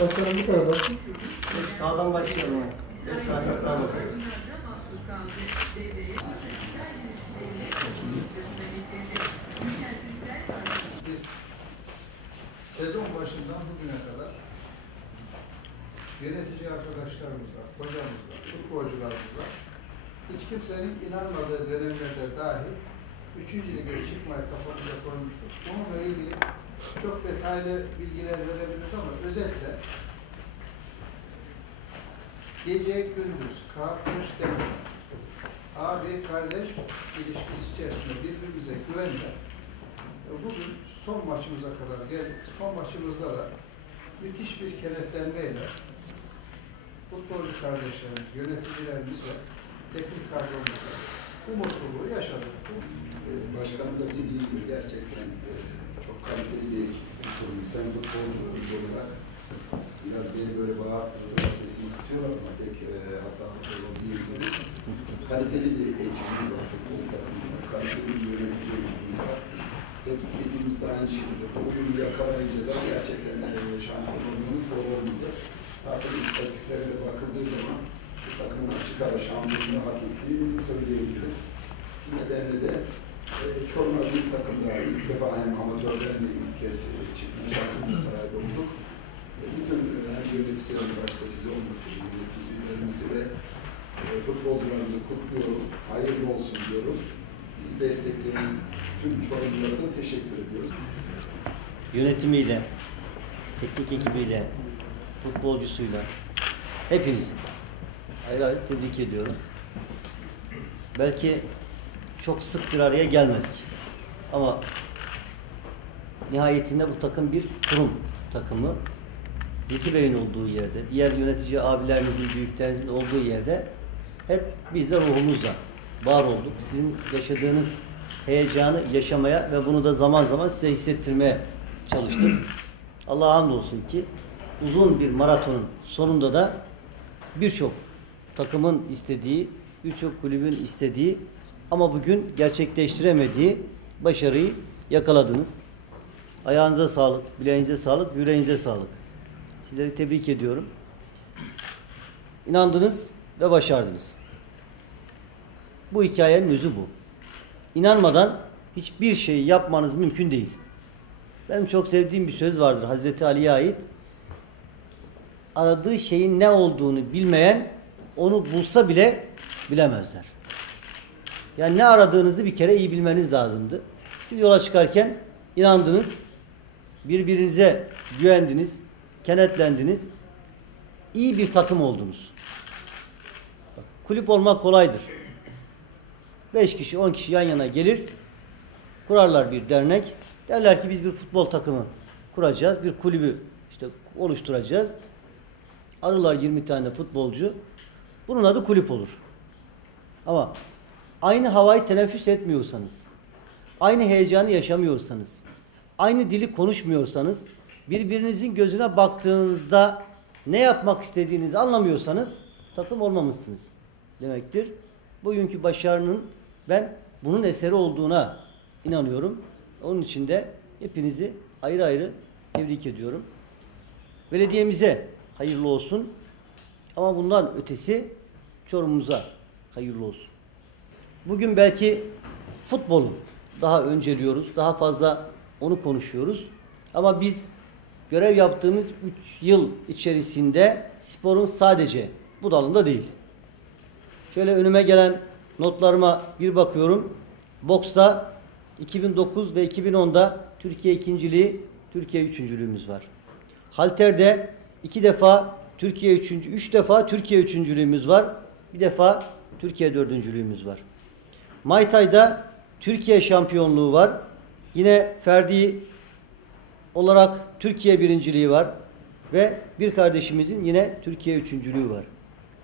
Başkanım bu tarafa. Sağdan başlayalım. Beş saniye sağ olun. Biz sezon başından bugüne kadar yönetici arkadaşlarımızla, hocamızla, futbolcularımızla hiç kimsenin inanmadığı dönemlerde dahi üçüncü lige çıkmayı kafamıza koymuştuk. İlgili çok detaylı bilgiler verebiliriz ama özetle gece gündüz, kar, kış demeden abi kardeş ilişkisi içerisinde birbirimize güvenle e, Bugün son maçımıza kadar geldik. Son maçımızda da müthiş bir kenetlenmeyle futbolcu kardeşlerimiz, yöneticilerimiz ve teknik kadromuzla bu mutluluğu yaşadık. Ee, Başkanım da dediği gibi gerçekten e, çok kaliteli bir kurmuş. Sen futbolcularımız olarak biraz beni böyle bağırttırdı. Biraz sesimi kısıyorlar ama pek e, hata değildir. Kaliteli bir ekibimiz var futbol takımında. Kaliteli bir yönetici ekibimiz var. Hep ekibimiz de aynı şekilde. Oyunu yakalayınca da gerçekten e, şampiyon olmamız zor olmayacak. Zaten istatistiklere de bakıldığı zaman bu takımın açık ara şampiyonluğu hak ettiğini söyleyebiliriz. Bu nedenle de e, Çorum'a bir takım daha ilk defa hem amatörden de ilk kez çıkma şansına sahip olduk. E, bütün e, hem yöneticilerin başta size olmak üzere yöneticilerimizi ve e, futbolcularımızı kutluyorum. Hayırlı olsun diyorum. Bizi destekleyen tüm Çorumlulara da teşekkür ediyoruz. Yönetimiyle, teknik ekibiyle, futbolcusuyla hepinizi ayrı tebrik ediyorum. Belki çok sık bir araya gelmedik. Ama nihayetinde bu takım bir kurum takımı. Zeki Bey'in olduğu yerde, diğer yönetici abilerinizin, büyüklerinizin olduğu yerde hep biz de ruhumuzla var olduk. Sizin yaşadığınız heyecanı yaşamaya ve bunu da zaman zaman size hissettirmeye çalıştık. Allah'a hamdolsun ki uzun bir maratonun sonunda da birçok takımın istediği, birçok kulübün istediği ama bugün gerçekleştiremediği başarıyı yakaladınız. Ayağınıza sağlık, bileğinize sağlık, yüreğinize sağlık. Sizleri tebrik ediyorum. İnandınız ve başardınız. Bu hikayenin özü bu. İnanmadan hiçbir şeyi yapmanız mümkün değil. Benim çok sevdiğim bir söz vardır Hazreti Ali'ye ait. Aradığı şeyin ne olduğunu bilmeyen onu bulsa bile bilemezler. Yani ne aradığınızı bir kere iyi bilmeniz lazımdı. Siz yola çıkarken inandınız, birbirinize güvendiniz, kenetlendiniz, iyi bir takım oldunuz. Bak, kulüp olmak kolaydır. 5 kişi, 10 kişi yan yana gelir, kurarlar bir dernek. Derler ki biz bir futbol takımı kuracağız, bir kulübü işte oluşturacağız. Arılar 20 tane futbolcu. Bunun adı kulüp olur. Ama aynı havayı teneffüs etmiyorsanız, aynı heyecanı yaşamıyorsanız, aynı dili konuşmuyorsanız, birbirinizin gözüne baktığınızda ne yapmak istediğinizi anlamıyorsanız takım olmamışsınız demektir. Bugünkü başarının ben bunun eseri olduğuna inanıyorum. Onun için de hepinizi ayrı ayrı tebrik ediyorum. Belediyemize hayırlı olsun. Ama bundan ötesi Çorum'umuza hayırlı olsun. Bugün belki futbolu daha önceliyoruz. Daha fazla onu konuşuyoruz. Ama biz görev yaptığımız 3 yıl içerisinde sporun sadece bu dalında değil. Şöyle önüme gelen notlarıma bir bakıyorum. Boksta 2009 ve 2010'da Türkiye ikinciliği, Türkiye üçüncülüğümüz var. Halter'de iki defa Türkiye üçüncü, üç defa Türkiye üçüncülüğümüz var. Bir defa Türkiye dördüncülüğümüz var. Maytay'da Türkiye şampiyonluğu var. Yine ferdi olarak Türkiye birinciliği var. Ve bir kardeşimizin yine Türkiye üçüncülüğü var.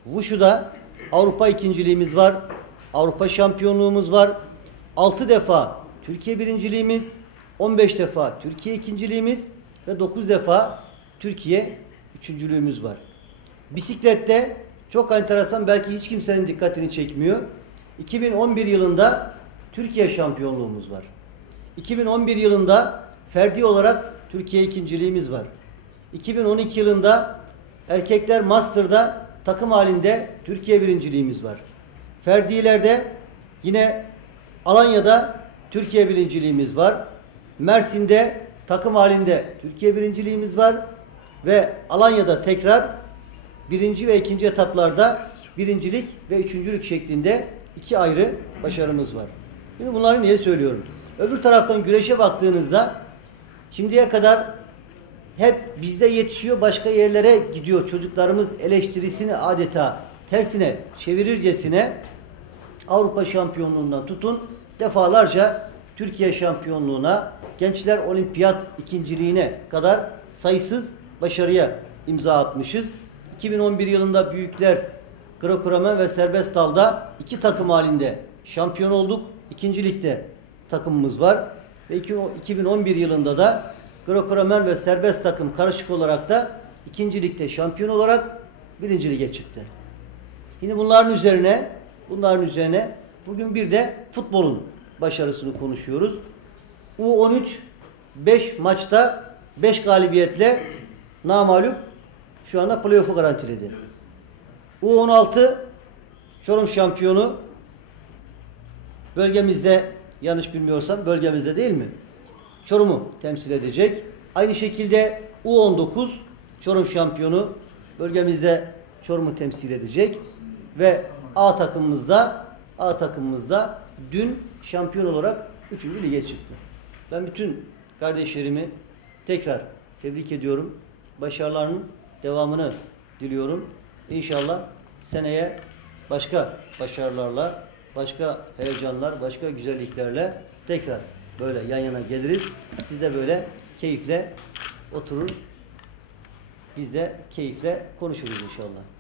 Wushu'da Avrupa ikinciliğimiz var. Avrupa şampiyonluğumuz var. 6 defa Türkiye birinciliğimiz, 15 defa Türkiye ikinciliğimiz ve 9 defa Türkiye üçüncülüğümüz var. Bisiklette çok enteresan belki hiç kimsenin dikkatini çekmiyor. 2011 yılında Türkiye şampiyonluğumuz var. 2011 yılında ferdi olarak Türkiye ikinciliğimiz var. 2012 yılında erkekler Master'da takım halinde Türkiye birinciliğimiz var. Ferdilerde yine Alanya'da Türkiye birinciliğimiz var. Mersin'de takım halinde Türkiye birinciliğimiz var. Ve Alanya'da tekrar birinci ve ikinci etaplarda birincilik ve üçüncülük şeklinde iki ayrı başarımız var. Şimdi bunları niye söylüyorum? Öbür taraftan güreşe baktığınızda şimdiye kadar hep bizde yetişiyor başka yerlere gidiyor. Çocuklarımız eleştirisini adeta tersine çevirircesine Avrupa şampiyonluğundan tutun defalarca Türkiye şampiyonluğuna, gençler olimpiyat ikinciliğine kadar sayısız başarıya imza atmışız. 2011 yılında büyükler Greco-Romen ve serbest dalda iki takım halinde şampiyon olduk. İkinci ligde takımımız var. Ve iki- 2011 yılında da Greco-Romen ve serbest takım karışık olarak da ikinci ligde şampiyon olarak birinci lige çıktı. Yine bunların üzerine bunların üzerine bugün bir de futbolun başarısını konuşuyoruz. U13 5 maçta 5 galibiyetle namalup şu anda playoff'u garantiledi. U16 Çorum şampiyonu bölgemizde yanlış bilmiyorsam bölgemizde değil mi? Çorum'u temsil edecek. Aynı şekilde U19 Çorum şampiyonu bölgemizde Çorum'u temsil edecek ve A takımımızda A takımımızda dün şampiyon olarak 3. lige çıktı. Ben bütün kardeşlerimi tekrar tebrik ediyorum. Başarılarının devamını diliyorum. İnşallah seneye başka başarılarla, başka heyecanlar, başka güzelliklerle tekrar böyle yan yana geliriz. Siz de böyle keyifle oturur. Biz de keyifle konuşuruz inşallah.